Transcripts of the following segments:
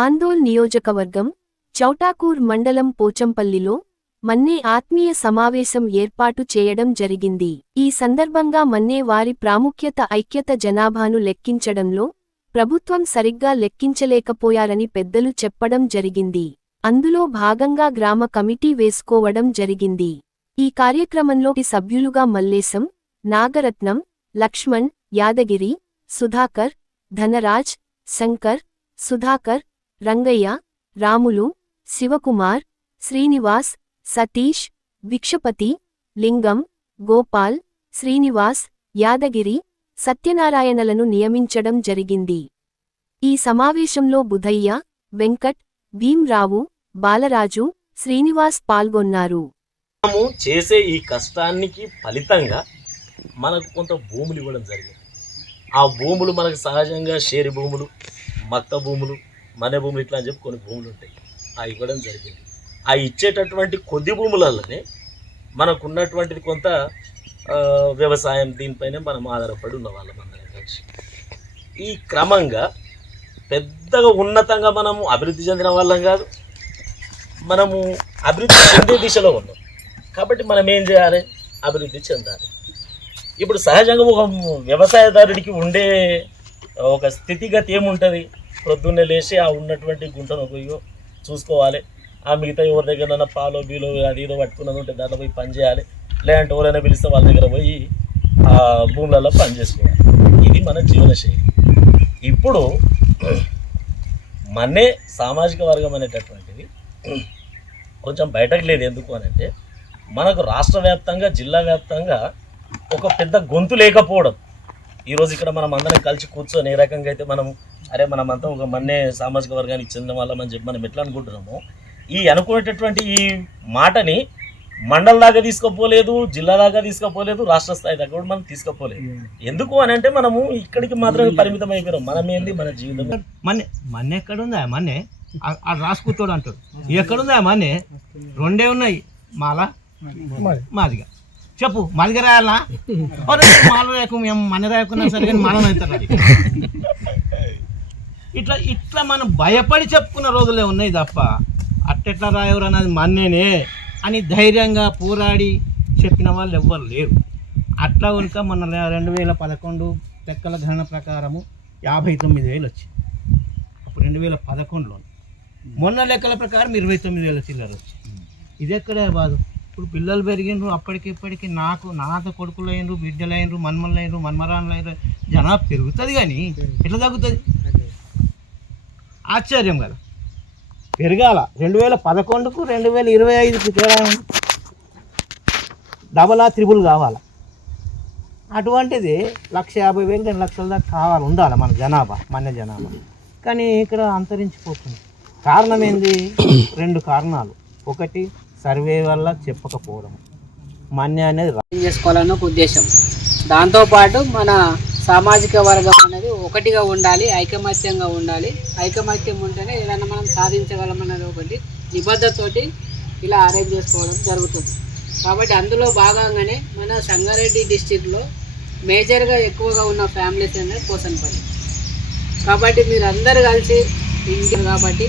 ఆందోళ్ నియోజకవర్గం చౌటాకూర్ మండలం పోచంపల్లిలో మన్నే ఆత్మీయ సమావేశం ఏర్పాటు చేయడం జరిగింది. ఈ సందర్భంగా మన్నే వారి ప్రాముఖ్యత ఐక్యత జనాభాను లెక్కించడంలో ప్రభుత్వం సరిగ్గా లెక్కించలేకపోయారని పెద్దలు చెప్పడం జరిగింది. అందులో భాగంగా గ్రామ కమిటీ వేసుకోవడం జరిగింది. ఈ కార్యక్రమంలో సభ్యులుగా మల్లేశం, నాగరత్నం, లక్ష్మణ్, యాదగిరి, సుధాకర్, ధనరాజ్, శంకర్, సుధాకర్, రంగయ్య, రాములు, శివకుమార్, శ్రీనివాస్, సతీష్, విక్షపతి, లింగం, గోపాల్, శ్రీనివాస్, యాదగిరి, సత్యనారాయణలను నియమించడం జరిగింది. ఈ సమావేశంలో బుధయ్య, వెంకట్, భీమ్రావు, బాలరాజు, శ్రీనివాస్ పాల్గొన్నారు. మనము చేసే ఈ కష్టానికి ఫలితంగా మనకు కొంత భూములు ఇవ్వడం జరిగింది. ఆ భూములు మనకు సహజంగా షేరి భూములు, మక్త భూములు, మన భూములు ఇట్లా అని చెప్పి కొన్ని భూములు ఉంటాయి. ఆ ఇవ్వడం జరిగింది. ఆ ఇచ్చేటటువంటి కొద్ది భూములలోనే మనకు ఉన్నటువంటిది కొంత వ్యవసాయం దీనిపైనే మనం ఆధారపడి ఉన్న వాళ్ళం అందరం కలిసి. ఈ క్రమంగా పెద్దగా ఉన్నతంగా మనము అభివృద్ధి చెందిన వాళ్ళం కాదు, మనము అభివృద్ధి చెందే దిశలో ఉన్నాం. కాబట్టి మనం ఏం చేయాలి? అభివృద్ధి చెందాలి. ఇప్పుడు సహజంగా ఒక వ్యవసాయదారుడికి ఉండే ఒక స్థితిగతి ఏముంటుంది? ప్రొద్దున్నే లేచి ఆ ఉన్నటువంటి గుంటను పోయి చూసుకోవాలి, ఆ మిగతా ఎవరి దగ్గర పాలో బీలో అది ఏదో పట్టుకున్నది ఉంటే దాంట్లో పోయి పని చేయాలి, లేదంటే ఎవరైనా పిలిస్తే వాళ్ళ దగ్గర పోయి ఆ భూములలో పని చేసుకోవాలి. ఇది మన జీవనశైలి. ఇప్పుడు మన్నే సామాజిక వర్గం అనేటటువంటిది కొంచెం బయటకు లేదు. ఎందుకు అని అంటే మనకు రాష్ట్ర వ్యాప్తంగా, జిల్లా వ్యాప్తంగా ఒక పెద్ద గొంతు లేకపోవడం. ఈరోజు ఇక్కడ మనం అందరం కలిసి కూర్చొని ఏ రకంగా అయితే మనం మనమంతా ఒక మన్నే సామాజిక వర్గానికి చెందిన వాళ్ళమని చెప్పి మనం ఎట్లా అనుకుంటున్నామో, ఈ అనుకునేటటువంటి ఈ మాటని మండల దాకా తీసుకుపోలేదు, జిల్లా దాకా తీసుకుపోలేదు, రాష్ట్ర స్థాయి దాకా కూడా మనం తీసుకుపోలేదు. ఎందుకు అని అంటే మనము ఇక్కడికి మాత్రమే పరిమితం అయిపోయాం. మనం ఏంది మన జీవితం. మన్నే ఎక్కడుందా? మన్నే రాసుకూర్చోడు అంటాడు. ఎక్కడుందా మన్నే? రెండే ఉన్నాయి, మాల మాదిగా. చెప్పు, మాదిగా రాయాలా? మాల రాయకు, మేము మన రాయకున్నా సరే కానీ మాలం అవుతారు. ఇట్లా ఇట్లా మనం భయపడి చెప్పుకున్న రోజులే ఉన్నాయి తప్ప అట్టెట్లా రాయవరు అన్నది మన్నేనే అని ధైర్యంగా పోరాడి చెప్పిన వాళ్ళు ఎవ్వరు లేరు. అట్లా కనుక మన 2011 లెక్కల గణన ప్రకారము 59,000 వచ్చింది. అప్పుడు 2011లో. మొన్న లెక్కల ప్రకారం 29,000 చిల్లర వచ్చింది. ఇది ఎక్కడే బాధ? ఇప్పుడు పిల్లలు పెరిగినరు, అప్పటికిప్పటికి నాతో కొడుకులు అయినరు, బిడ్డలు అయినరు, మన్మలు అయినరు, మన్మరాన్లు అయినరు, జనాభా పెరుగుతుంది. కానీ ఎట్లా తగ్గుతుంది? ఆశ్చర్యం కదా. పెరగాల. 2011కు 2025కు తేడా డబలా త్రిబుల్ కావాలి. అటువంటిది 150,000 2 లక్షల దాకా కావాలి, ఉండాలి మన జనాభా, మన జనాభా. కానీ ఇక్కడ అంతరించిపోతుంది. కారణం ఏంది? 2 కారణాలు. ఒకటి, సర్వే వల్ల చెప్పకపోవడం. మన్య అనేది చేసుకోవాలన్న ఒక ఉద్దేశం. దాంతోపాటు మన సామాజిక వర్గం అనేది ఒకటిగా ఉండాలి, ఐకమత్యంగా ఉండాలి. ఐకమత్యం ఉంటేనే ఏదైనా మనం సాధించగలం అనేది ఒకటి నిబద్ధతతోటి ఇలా అరేంజ్ చేసుకోవడం జరుగుతుంది. కాబట్టి అందులో భాగంగానే మన సంగారెడ్డి డిస్టిక్లో మేజర్గా ఎక్కువగా ఉన్న ఫ్యామిలీస్ అనేది పోసనపల్లి. కాబట్టి మీరందరూ కలిసి కాబట్టి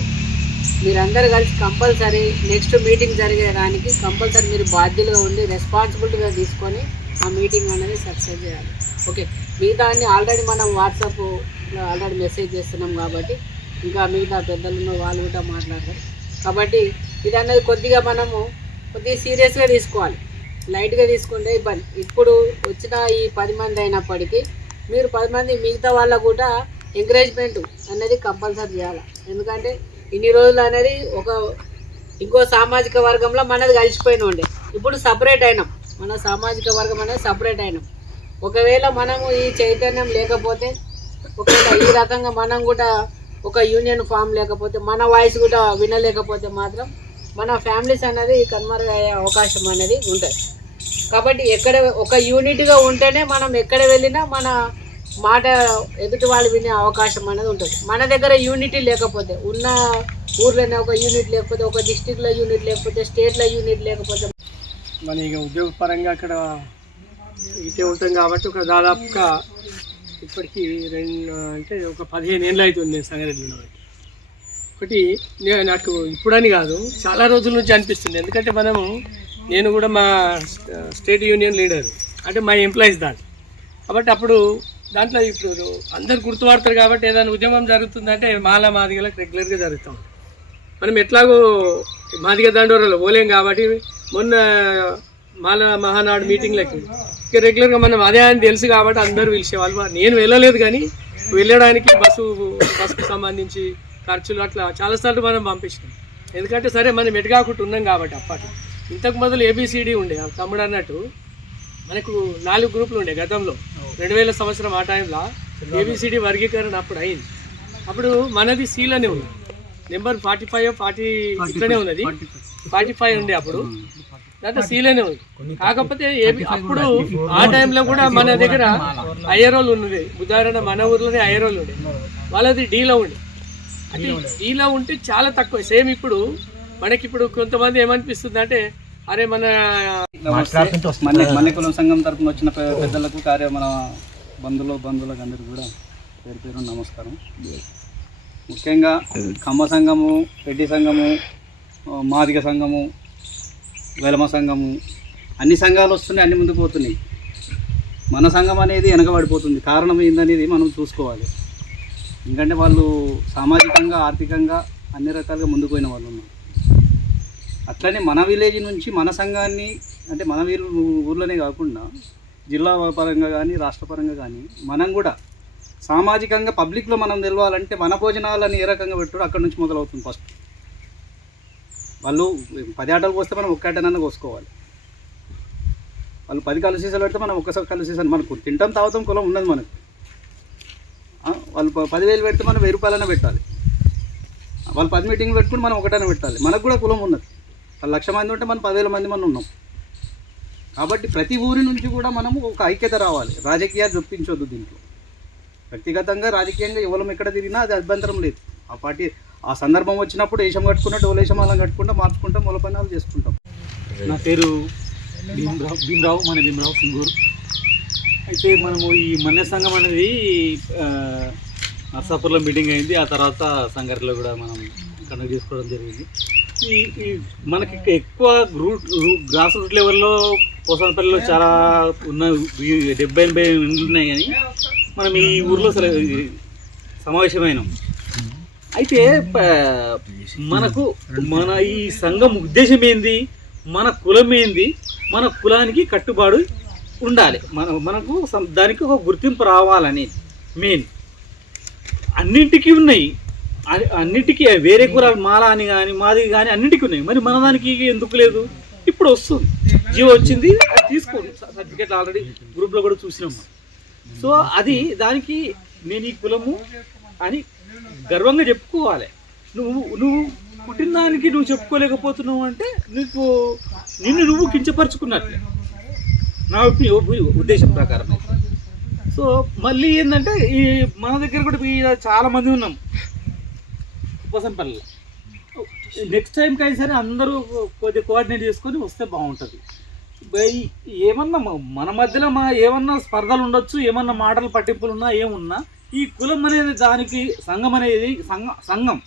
మీరందరూ కలిసి కంపల్సరీ నెక్స్ట్ మీటింగ్ జరిగేదానికి కంపల్సరీ మీరు బాధ్యులుగా ఉండి రెస్పాన్సిబిలిటీగా తీసుకొని ఆ మీటింగ్ అనేది సక్సెస్ చేయాలి. ఓకే, మిగతాన్ని ఆల్రెడీ మనం వాట్సాప్లో ఆల్రెడీ మెసేజ్ చేస్తున్నాం కాబట్టి ఇంకా మిగతా పెద్దలు వాళ్ళు కూడా మాట్లాడతారు. కాబట్టి ఇది అనేది కొద్దిగా సీరియస్గా తీసుకోవాలి. లైట్గా తీసుకుంటే ఇబ్బంది. ఇప్పుడు వచ్చిన ఈ 10 మంది అయినప్పటికీ మీరు 10 మంది మిగతా వాళ్ళకు కూడా ఎంకరేజ్మెంట్ అనేది కంపల్సరీ చేయాలి. ఎందుకంటే ఇన్ని రోజులు అనేది ఇంకో సామాజిక వర్గంలో మనది కలిసిపోయిన ఉండే, ఇప్పుడు సపరేట్ అయినాం. మన సామాజిక వర్గం అనేది సపరేట్ అయినాం. ఒకవేళ మనము ఈ చైతన్యం లేకపోతే, ఒకవేళ ఈ రకంగా మనం కూడా ఒక యూనియన్ ఫామ్ లేకపోతే, మన వాయిస్ కూడా వినలేకపోతే మాత్రం మన ఫ్యామిలీస్ అనేది కనుమరుగయ్యే అవకాశం అనేది ఉంటుంది. కాబట్టి ఒక యూనిట్గా ఉంటేనే మనం ఎక్కడ వెళ్ళినా మన మాట ఎదుటి వాళ్ళు వినే అవకాశం అనేది ఉంటుంది. మన దగ్గర యూనిటీ లేకపోతే, ఉన్న ఊర్లోనే ఒక యూనిట్ లేకపోతే, ఒక డిస్టిక్లో యూనిట్ లేకపోతే, స్టేట్లో యూనిట్ లేకపోతే, మన ఇక ఉద్యోగపరంగా అక్కడ ఇటే ఉంటాం కాబట్టి ఒక దాదాపుగా ఇప్పటికీ ఒక 15 ఏళ్ళు అవుతుంది నేను సంగారెడ్డిలో. ఒకటి నాకు ఇప్పుడని కాదు, చాలా రోజుల నుంచి అనిపిస్తుంది. ఎందుకంటే నేను కూడా మా స్టేట్ యూనియన్ లీడర్, అంటే మా ఎంప్లాయీస్ కాబట్టి అప్పుడు దాంట్లో ఇప్పుడు అందరు గుర్తుపడతారు కాబట్టి ఏదైనా ఉద్యమం జరుగుతుందంటే మాదిగలకు రెగ్యులర్గా జరుగుతాం. మనం ఎట్లాగో మాదిగ దండోరాలో పోలేం కాబట్టి మొన్న మహానాడు మీటింగ్లకి ఇక రెగ్యులర్గా మనం అదే అని తెలుసు కాబట్టి అందరూ పిలిచేవాళ్ళు. నేను వెళ్ళలేదు కానీ వెళ్ళడానికి బస్సుకు సంబంధించి ఖర్చులు అట్లా చాలాసార్లు మనం పంపించినాం. ఎందుకంటే సరే మనం ఎటుకాకుండా ఉన్నాం కాబట్టి. అప్పటి ఇంతకు మొదలు ABCD ఉండే, తమ్ముడు అన్నట్టు మనకు 4 గ్రూపులు ఉండే గతంలో 2000 సంవత్సరం. ఆ టైంలో ABCD వర్గీకరణ అప్పుడు అయింది. అప్పుడు మనది Cలోనే ఉంది, నెంబర్ 45 40 ఇట్లనే ఉన్నది, 45 ఉండే అప్పుడు, దాంట్లో Cలోనే ఉంది. కాకపోతే అప్పుడు ఆ టైంలో కూడా మన దగ్గర అయ్యరోలు ఉన్నది. ఉదాహరణ మన ఊర్లోనే అయ్యరోలు ఉండే, వాళ్ళది Dలో ఉండే. అంటే Dలో ఉంటే చాలా తక్కువ. సేమ్ ఇప్పుడు మనకిప్పుడు కొంతమంది ఏమనిపిస్తుంది అంటే అరే మన మన్య సంఘం తరపున వచ్చిన పెద్దలకు మన బంధువులకు అందరికీ కూడా పేరు పేరు నమస్కారం. ముఖ్యంగా కమ్మ సంఘము, రెడ్డి సంఘము, మాదిగ సంఘము, వెలమ సంఘము, అన్ని సంఘాలు వస్తున్నాయి, అన్ని ముందుకు పోతున్నాయి. మన సంఘం అనేది వెనకబడిపోతుంది. కారణం ఏందనేది మనం చూసుకోవాలి. ఎందుకంటే వాళ్ళు సామాజికంగా, ఆర్థికంగా అన్ని రకాలుగా ముందుకు పోయిన వాళ్ళు ఉన్నారు. అట్లనే మన విలేజ్ నుంచి మన సంఘాన్ని, అంటే మన ఊర్లోనే కాకుండా జిల్లా పరంగా కానీ రాష్ట్రపరంగా కానీ మనం కూడా సామాజికంగా పబ్లిక్లో మనం తెలవాలంటే మన భోజనాలను ఏ రకంగా పెట్టారో అక్కడ నుంచి మొదలవుతుంది. ఫస్ట్ వాళ్ళు 10 ఆటలు కోస్తే మనం ఒక్క ఆటనన్నా కోసుకోవాలి. వాళ్ళు 10 కళ్ళు సీసాలు పెడితే మనం ఒక్కసారి కళ్ళు సీసాలు మనకు తింటాం తాగుతాం కులం ఉన్నది మనకు. వాళ్ళు 10,000 పెడితే మనం 1000 రూపాయలైనా పెట్టాలి. వాళ్ళు 10 మీటింగ్లు పెట్టుకుని మనం ఒకటైనా పెట్టాలి. మనకు కూడా కులం ఉన్నది. వాళ్ళు 1,00,000 మంది ఉంటే మనం 10,000 మంది ఉన్నాం. కాబట్టి ప్రతి ఊరి నుంచి కూడా మనము ఒక ఐక్యత రావాలి. రాజకీయాలు చొప్పించొద్దు దీంట్లో. వ్యక్తిగతంగా రాజకీయంగా ఎవరం ఎక్కడ తిరిగినా అది అభ్యంతరం లేదు. ఆ సందర్భం వచ్చినప్పుడు వేషం కట్టుకున్నట్టు ఓలేషం అలా కట్టుకుంటా మార్చుకుంటాం, మూల పనాలు చేసుకుంటాం. నా పేరు భీమరావు సింగూరు. అయితే మనము ఈ మన్య సంఘం అనేది నర్సాపూర్లో మీటింగ్ అయింది. ఆ తర్వాత సంగారెడ్డిలో కూడా మనం కండక్ట్ చేసుకోవడం జరిగింది. ఈ మనకి ఎక్కువ గ్రాస్ రూట్ లెవెల్లో పోసనపల్లిలో చాలా ఉన్న 70-80 ఇండ్లు ఉన్నాయి. కానీ మనం ఈ ఊర్లో సమావేశమైనాం. అయితే మన ఈ సంఘం ఉద్దేశం ఏంది, మన కులం ఏంది, మన కులానికి కట్టుబాటు ఉండాలి, మనకు దానికి ఒక గుర్తింపు రావాలని మెయిన్. అన్నింటికీ ఉన్నాయి, అన్నిటికీ వేరే కులాలు మాల అని కానీ మాది కానీ అన్నింటికీ ఉన్నాయి. మరి మన దానికి ఎందుకు లేదు? ఇప్పుడు వస్తుంది, జీవో వచ్చింది, అది తీసుకోండి. సర్టిఫికేట్లు ఆల్రెడీ గ్రూప్లో కూడా చూసినాం. సో అది దానికి నేను ఈ కులము అని గర్వంగా చెప్పుకోవాలి. నువ్వు పుట్టిన దానికి నువ్వు చెప్పుకోలేకపోతున్నావు అంటే నిన్ను నువ్వు కించపరుచుకున్నట్లే నా ఉద్దేశం ప్రకారం. సో మళ్ళీ ఏంటంటే ఈ మన దగ్గర కూడా చాలా మంది ఉన్నాం పోసనపల్లిలో. నెక్స్ట్ టైంకి అయితే సరే అందరూ కొద్దిగా కోఆర్డినేట్ చేసుకొని వస్తే బాగుంటుంది. ఏమన్నా మన మధ్యలో ఏమన్నా స్పర్ధలు ఉండొచ్చు, ఏమన్నా మాటలు పట్టింపులు ఉన్నా ఏమున్నా, ఈ కులం అనేది దానికి సంఘం అనేది సంఘం